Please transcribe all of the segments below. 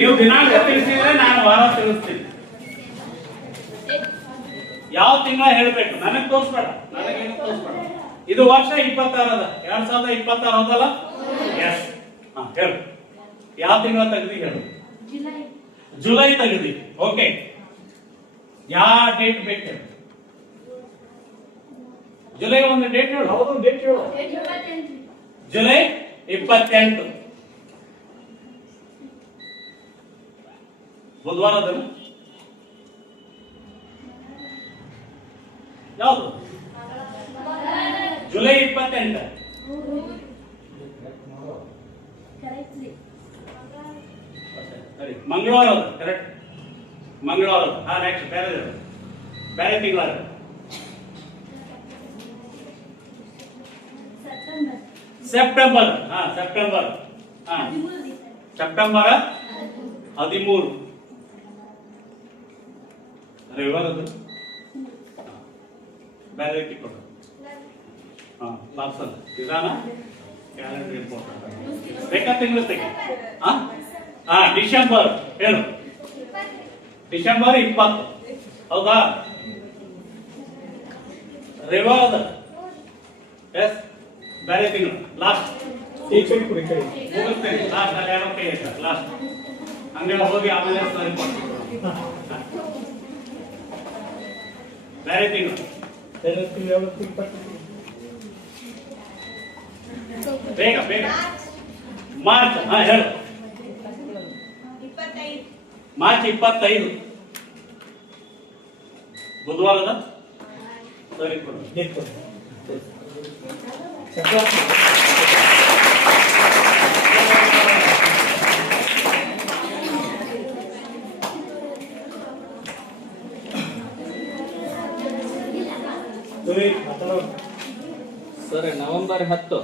ನೀವು ದಿನಾಂಕ ತಿಳಿಸಿದ್ರೆ ನಾನು ವಾರ ತಿಳಿಸ್ತೀನಿ. ಯಾವ ತಿಂಗಳ ಹೇಳ್ಬೇಕು, ನನಗೆ ತೋರಿಸ್ಬೇಡ, ನನಗೇನು ತೋರಿಸ್ಬೇಡ. ಇದು ವರ್ಷ 26 ಅದ, 2026 ಹೌದಲ್ಲ? ಎಸ್. ಹೇಳು, ಯಾವ ತಿಂಗಳ ತೆಗೆದಿ ಹೇಳು. ಜುಲೈ ತೆಗೆದಿ. ಓಕೆ, ಯಾವ ಡೇಟ್ ಬೇಕು ಹೇಳು. ಜುಲೈ ಒಂದು ಡೇಟ್ ಹೇಳು. ಹೌದು, ಡೇಟ್ ಹೇಳು. ಜುಲೈ 28 ಬುಧವಾರ ಅದನ್ನು ಯಾವುದು? ಜುಲೈ 28 ಮಂಗಳವಾರ ಅದು. ಕರೆಕ್ಟ್, ಮಂಗಳವಾರ. ನೆಕ್ಸ್ಟ್ ಬೇರೆ ಬೇರೆ ತಿಂಗಳ ಸೆಪ್ಟೆಂಬರ್. ಸೆಪ್ಟೆಂಬರ್ 13 ರವಿವಾರದು ಬೇರೆ ಕೊಡು. ಪಾರ್ಸಲ್ ವಿಧಾನ ಕ್ಯಾಲೆಂಡರ್ ಇಂಪಾರ್ಟೆಂಟ್. ಬೇಕಾ ತಿಂಗಳು ತೆಗಿ. ಡಿಸೆಂಬರ್ ಹೇಳು. ಡಿಸೆಂಬರ್ 20 ಹೌದಾ? ರವಿವಾರದ ಎಸ್ ಬೇರೆ ತಿಂಗಳು ಲಾಸ್ಟ್. ಲಾಸ್ಟ್ ಅಲ್ಲಿ ಯಾರೋ ಕೈ ಆಯ್ತಾ ಲಾಸ್ಟ್ ಹಂಗೆಲ್ಲ ಹೋಗಿ ಆಮೇಲೆ ಬೇರೆ ತಿಂಗಳು ಬೇಗ ಬೇಗ. ಮಾರ್ಚ್. ಹೇಳು. ಮಾರ್ಚ್ 25 ಬುಧವಾರದ. ಸರಿ ಕೊಡು. Sir November 10.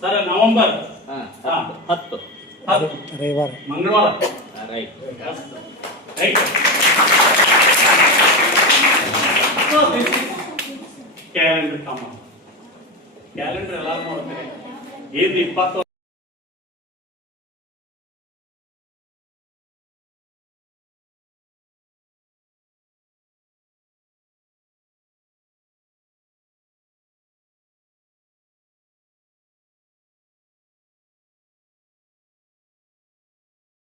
ಸರ್ ನವೆಂಬರ್ 10 ರವಿವಾರ ಮಂಗಳವಾರ. Right right. ಕ್ಯಾಲೆಂಡರ್ ಎಲ್ಲಾರು ನೋಡ್ತಾರೆ. 20